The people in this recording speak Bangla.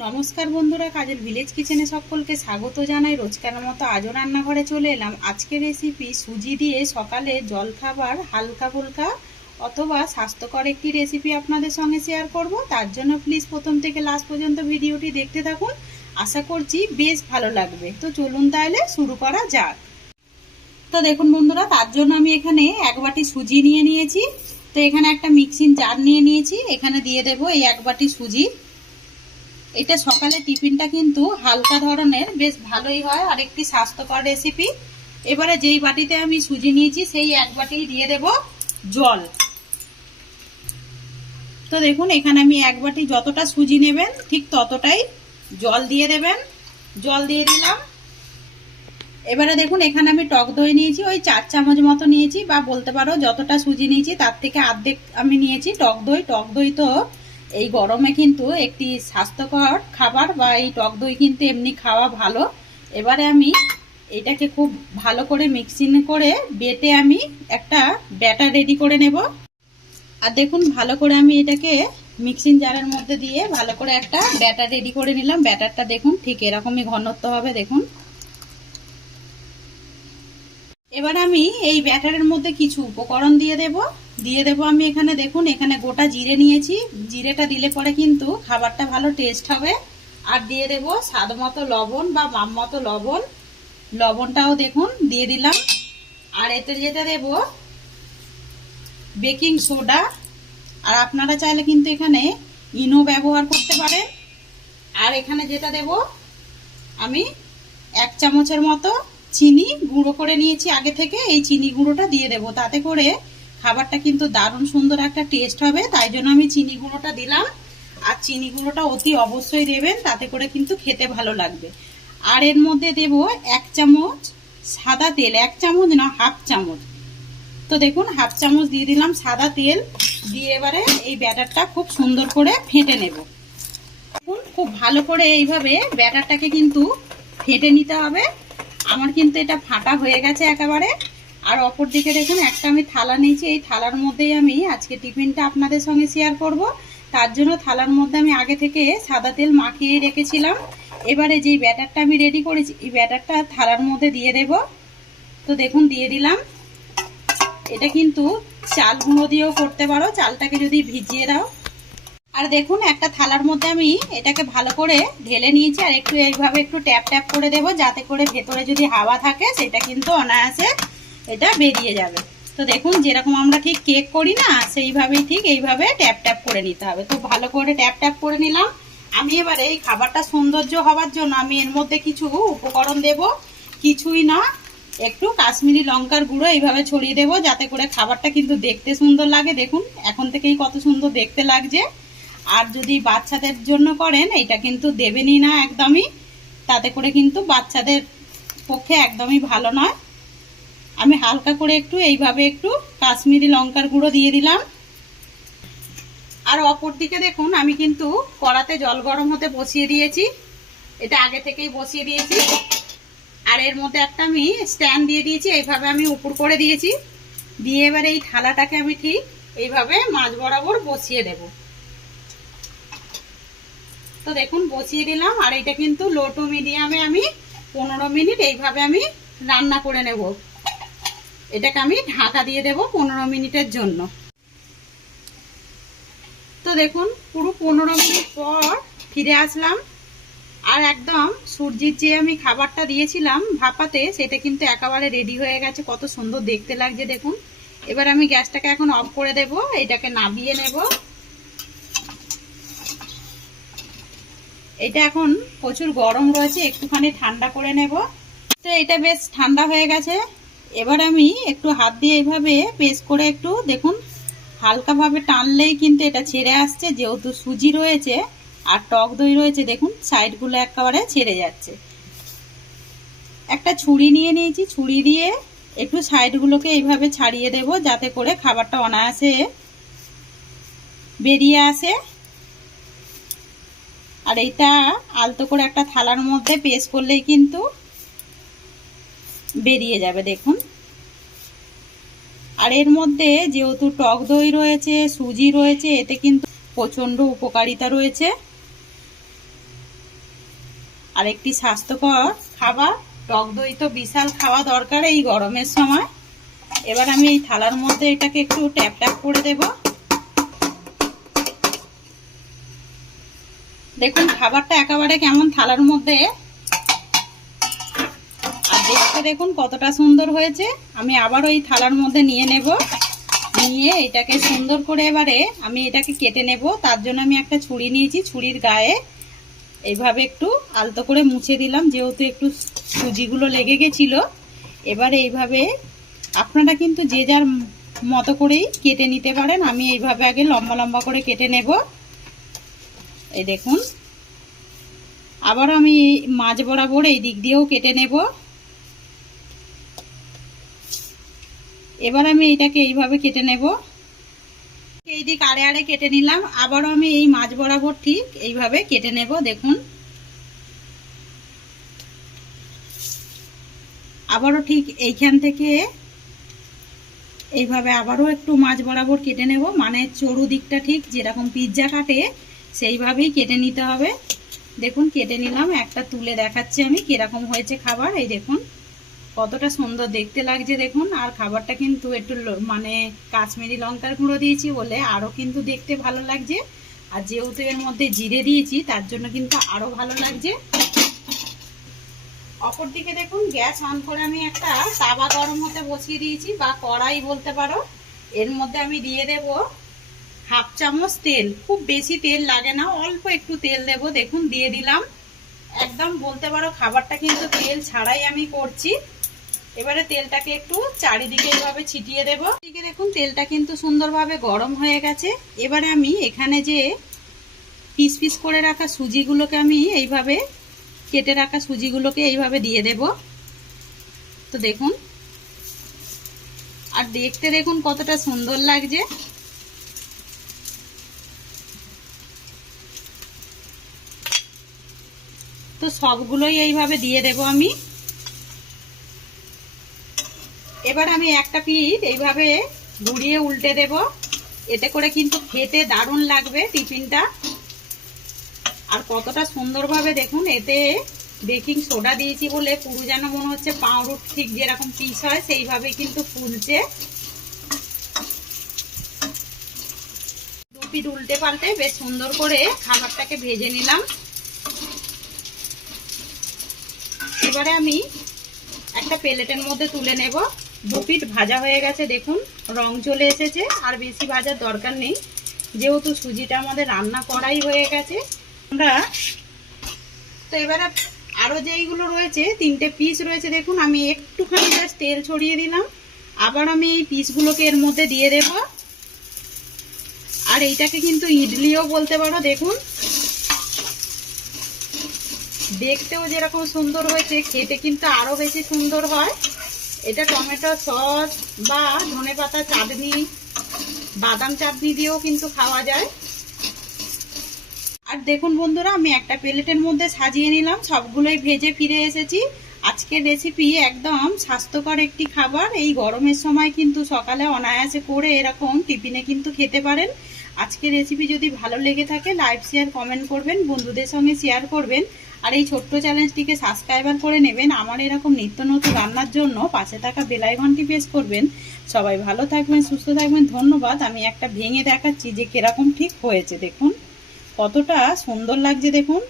নমস্কার বন্ধুরা, কাজের ভিলেজ কিচেনে সকলকে স্বাগত জানাই। রোজকার মতো আজও রান্নাঘরে চলে এলাম। আজকের রেসিপি সুজি দিয়ে সকালে জলখাবার হালকা ফুলকা অথবা স্বাস্থ্যকর একটি রেসিপি আপনাদের সঙ্গে শেয়ার করব। তার জন্য প্লিজ প্রথম থেকে লাস্ট পর্যন্ত ভিডিওটি দেখতে থাকুন। আশা করছি বেশ ভালো লাগবে। তো চলুন তাহলে শুরু করা যাক। তো দেখুন বন্ধুরা, তার জন্য আমি এখানে এক বাটি সুজি নিয়ে নিয়েছি। তো এখানে একটা মিক্সিং জার নিয়ে নিয়েছি, এখানে দিয়ে দেব এই এক বাটি সুজি। এটা সকালে টিফিনটা কিন্তু হালকা ধরনের বেশ ভালোই হয় আর একটি স্বাস্থ্যকর রেসিপি। এবারে যেই বাটিতে আমি সুজি নিয়েছি সেই এক বাটি দিয়ে দেব জল। তো দেখুন এখানে আমি এক বাটি যতটা সুজি নেবেন ঠিক ততটাই জল দিয়ে দেবেন। জল দিয়ে দিলাম। এবারে দেখুন এখানে আমি টক দই নিয়েছি, ওই 4 চামচ মতো নিয়েছি, বা বলতে পারো যতটা সুজি নিয়েছি তার থেকে অর্ধেক আমি নিয়েছি টক দই। টক দই তো এই গরমে কিন্তু একটি স্বাস্থ্যকর খাবার, বা এই টক দই কিন্তু এমনি খাওয়া ভালো। এবারে আমি এটাকে খুব ভালো করে মিক্সিং করে বেটে আমি একটা ব্যাটার রেডি করে নেব। আর দেখুন ভালো করে আমি এটাকে মিক্সিং জারের মধ্যে দিয়ে ভালো করে একটা ব্যাটার রেডি করে নিলাম। ব্যাটারটা দেখুন ঠিক এরকমই ঘনত্ব হবে দেখুন। এবার আমি এই ব্যাটারের মধ্যে কিছু উপকরণ দিয়ে দেব আমি এখানে দেখুন, এখানে গোটা জিরে নিয়েছি। জিরেটা দিলে পরে কিন্তু খাবারটা ভালো টেস্ট হবে। আর দিয়ে দেব স্বাদ মতো লবণ বা মাপ মতো লবণ। লবণটাও দেখুন দিয়ে দিলাম। আর এতে যেটা দেব বেকিং সোডা। আর আপনারা চাইলে কিন্তু এখানে ইনো ব্যবহার করতে পারেন। আর এখানে যেটা দেব আমি 1 চামচের মতো চিনি গুঁড়ো করে নিয়েছি আগে থেকে। এই চিনি গুঁড়োটা দিয়ে দেব, তাতে করে খাবারটা কিন্তু দারুণ সুন্দর একটা টেস্ট হবে। তাই জন্য আমি চিনি গুঁড়োটা দিলাম। আর চিনি গুঁড়োটা অতি অবশ্যই দেবেন, তাতে করে কিন্তু খেতে ভালো লাগবে। আর এর মধ্যে দেব 1 চামচ সাদা তেল। 1 চামচ না, হাফ চামচ। তো দেখুন হাফ চামচ দিয়ে দিলাম সাদা তেল। দিয়ে এবারে এই ব্যাটারটা খুব সুন্দর করে ফেটে নেব। খুব ভালো করে এইভাবে ব্যাটারটাকে কিন্তু ফেটে নিতে হবে। আমার কিন্তু এটা ফাটা হয়ে গেছে একেবারে। আর অপর দিকে দেখুন একটা আমি থালা নিয়েছি, এই থালার মধ্যেই আমি আজকে টিফিনটা আপনাদের সঙ্গে শেয়ার করব। তার জন্য থালার মধ্যে আমি আগে থেকে সাদা তেল মাখিয়ে রেখেছিলাম। এবারে যেই ব্যাটারটা আমি রেডি করেছি এই ব্যাটারটা থালার মধ্যে দিয়ে দেব। তো দেখুন দিয়ে দিলাম। এটা কিন্তু চাল গুঁড়ো দিয়েও করতে পারো, চালটাকে যদি ভিজিয়ে দাও। আর দেখুন একটা থালার মধ্যে আমি এটাকে ভালো করে ঢেলে নিয়েছি। আর একটু এইভাবে একটু ট্যাপ ট্যাপ করে দেব, যাতে করে ভেতরে যদি হাওয়া থাকে সেটা কিন্তু অনায়াসে এটা বেরিয়ে যাবে। তো দেখুন যেরকম আমরা ঠিক কেক করি না, সেইভাবেই ঠিক এইভাবে ট্যাপ ট্যাপ করে নিতে হবে। তো ভালো করে ট্যাপ ট্যাপ করে নিলাম। আমি এবারে এই খাবারটা সৌন্দর্য হওয়ার জন্য আমি এর মধ্যে কিছু উপকরণ দেব। কিছুই না, একটু কাশ্মীরি লঙ্কার গুঁড়ো এইভাবে ছড়িয়ে দেব, যাতে করে খাবারটা কিন্তু দেখতে সুন্দর লাগে। দেখুন এখন থেকেই কত সুন্দর দেখতে লাগছে। আর যদি বাচ্চাদের জন্য করেন এটা কিন্তু দেবেনই না একদমই, তাতে করে কিন্তু বাচ্চাদের পক্ষে একদমই ভালো নয়। আমি হালকা করে একটু এইভাবে একটু কাশ্মীরি লঙ্কার গুঁড়ো দিয়ে দিলাম। আর অপর দিকে দেখুন আমি কিন্তু কড়াতে জল গরম হতে বসিয়ে দিয়েছি। এটা আগে থেকেই বসিয়ে দিয়েছি। আর এর মধ্যে একটা আমি স্ট্যান্ড দিয়ে দিয়েছি, এইভাবে আমি উপর করে দিয়েছি। দিয়ে এবারে এই থালাটাকে আমি ঠিক এইভাবে মাঝ বরাবর বসিয়ে দেব। তো দেখুন বসিয়ে দিলাম। আর এটা কিন্তু লো টু মিডিয়ামে আমি 15 মিনিট এইভাবে আমি রান্না করে নেব। এটাকে আমি ঢাকা দিয়ে দেব 15 মিনিটের জন্য। তো দেখুন পুরো 15 মিনিট পর ফিরে আসলাম। আর একদম সূর্যের যে আমি খাবারটা দিয়েছিলাম ভাপাতে, সেটা কিন্তু একেবারে রেডি হয়ে গেছে। কত সুন্দর দেখতে লাগছে দেখুন। এবার আমি গ্যাসটাকে এখন অফ করে দেব, এটাকে নামিয়ে নেব। এটা এখন প্রচুর গরম রয়েছে, একটুখানি ঠান্ডা করে নেব। তো এটা বেশ ঠান্ডা হয়ে গেছে। এবার আমি একটু হাত দিয়ে এইভাবে পেস্ট করে একটু দেখুন হালকাভাবে টানলেই কিন্তু এটা ছেড়ে আসছে। যেহেতু সুজি রয়েছে আর টক দই রয়েছে, দেখুন সাইডগুলো একেবারে ছেড়ে যাচ্ছে। একটা ছুরি নিয়ে নিয়েছি, ছুরি দিয়ে একটু সাইডগুলোকে এইভাবে ছাড়িয়ে দেব, যাতে করে খাবারটা অনায়াসে বেরিয়ে আসে। আর এটা আলতো করে একটা থালার মধ্যে পেস্ট করলেই কিন্তু বেরিয়ে যাবে দেখুন। আর এর মধ্যে যেহেতু টক দই রয়েছে, সুজি রয়েছে, এতে কিন্তু প্রচণ্ড উপকারিতা রয়েছে। আর একটি স্বাস্থ্যকর খাবার। টক দই তো বিশাল খাওয়া দরকার এই গরমের সময়। এবার আমি এই থালার মধ্যে এটাকে একটু ট্যাপ ট্যাপ করে দেব। দেখুন খাবারটা একেবারে কেমন থালার মধ্যে, আর দেখতে দেখুন কতটা সুন্দর হয়েছে। আমি আবার ওই থালার মধ্যে নিয়ে নেব, নিয়ে এটাকে সুন্দর করে এবারে আমি এটাকে কেটে নেব। তার জন্য আমি একটা ছুরি নিয়েছি, ছুরির গায়ে এইভাবে একটু আলতো করে মুছে দিলাম, যেহেতু একটু সুজিগুলো লেগে গেছিল। এবারে এইভাবে আপনারা কিন্তু যে যার মতো করেই কেটে নিতে পারেন। আমি এইভাবে আগে লম্বা লম্বা করে কেটে নেব। এই দেখুন, আবার আমি মাঝ বরাবর এই দিক দিয়েও কেটে নেব। এবার আমি এইটাকে এইভাবে কেটে নেব। এই দিক আড়ে আড়ে কেটে নিলাম, আবারও আমি এই মাঝ বরাবর ঠিক এইভাবে কেটে নেব। দেখুন আবারও ঠিক এইখান থেকে এইভাবে আবারও একটু মাঝ বরাবর কেটে নেব, মানে চড়ু দিকটা ঠিক যেরকম পিৎজা কাটে সেইভাবেই কেটে নিতে হবে। দেখুন কেটে নিলাম, একটা তুলে দেখাচ্ছি আমি কিরকম হয়েছে খাবার। এই দেখুন কতটা সুন্দর দেখতে লাগছে দেখুন। আর খাবারটা কিন্তু একটু মানে কাশ্মীরি লঙ্কার গুঁড়ো দিয়েছি বলে আরও কিন্তু দেখতে ভালো লাগছে। আর যেহেতু এর মধ্যে জিরে দিয়েছি তার জন্য কিন্তু আরও ভালো লাগছে। অপরদিকে দেখুন গ্যাস অন করে আমি একটা তাওয়া গরম হতে বসিয়ে দিয়েছি, বা কড়াই বলতে পারো। এর মধ্যে আমি দিয়ে দেব হাফ চামচ তেল। খুব বেশি তেল লাগে না, অল্প একটু তেল দেব। দেখুন দিয়ে দিলাম, একদম বলতে পারো খাবারটা কিন্তু তেল ছাড়াই আমি করছি। এবারে তেলটাকে একটু চারিদিকে এইভাবে ছিটিয়ে দেব। এদিকে দেখুন তেলটা কিন্তু সুন্দরভাবে গরম হয়ে গেছে। এবারে আমি এখানে যে পিস পিস করে রাখা সুজিগুলোকে আমি এইভাবে কেটে রাখা সুজিগুলোকে এইভাবে দিয়ে দেব। তো দেখুন, আর দেখতে দেখুন কতটা সুন্দর লাগছে। তো সবগুলোই এইভাবে দিয়ে দেব আমি। এবার আমি একটা পিঠ এইভাবে ঘুরিয়ে উল্টে দেব। এতে করে কিন্তু খেতে দারুণ লাগবে টিফিনটা। আর কতটা সুন্দরভাবে দেখুন, এতে বেকিং সোডা দিয়েছি বলে পুরো যেন মনে হচ্ছে পাউরুটি ঠিক যেরকম পিস হয় সেইভাবে কিন্তু ফুলছে। দু পিঠ উল্টে পাল্টে বেশ সুন্দর করে খাবারটাকে ভেজে নিলাম। এবারে আমি একটা প্লেটের মধ্যে তুলে নেব। দু পিঠ ভাজা হয়ে গেছে, দেখুন রং চলে এসেছে। আর বেশি ভাজার দরকার নেই, যেহেতু সুজিটা আমাদের রান্না করাই হয়ে গেছে। আমরা তো এবারে আরও যেইগুলো রয়েছে, তিনটে পিস রয়েছে দেখুন, আমি একটুখানি জাস্ট তেল ছড়িয়ে দিলাম। আবার আমি এই পিসগুলোকে এর মধ্যে দিয়ে দেব। আর এইটাকে কিন্তু ইডলিও বলতে পারো। দেখুন দেখতেও যেরকম সুন্দর হয়েছে, খেতে কিন্তু আরও বেশি সুন্দর হয়। এটা টমেটো সস বা ধনেপাতা চাটনি, বাদাম চাটনি দিয়েও কিন্তু খাওয়া যায়। আর দেখুন বন্ধুরা, আমি একটা প্লেটের মধ্যে সাজিয়ে নিলাম, সবগুলোই ভেজে ফিরে এসেছি। আজকের রেসিপি একদম স্বাস্থ্যকর একটি খাবার। এই গরমের সময় কিন্তু সকালে অনায়াসে করে এরকম টিফিনে কিন্তু খেতে পারেন। আজকের রেসিপি যদি ভালো লেগে থাকে লাইক শেয়ার কমেন্ট করবেন, বন্ধুদের সঙ্গে শেয়ার করবেন। আর এই ছোট্ট চ্যানেলটিকে সাবস্ক্রাইবার করে নেবেন আমার এরকম নিত্য নতুন রান্নার জন্য। পাশে থাকা বেল আইকনটি প্রেস করবেন। সবাই ভালো থাকবেন, সুস্থ থাকবেন, ধন্যবাদ। আমি একটা ভেঙে দেখাচ্ছি যে কিরকম ঠিক হয়েছে। দেখুন কতটা সুন্দর লাগছে দেখুন।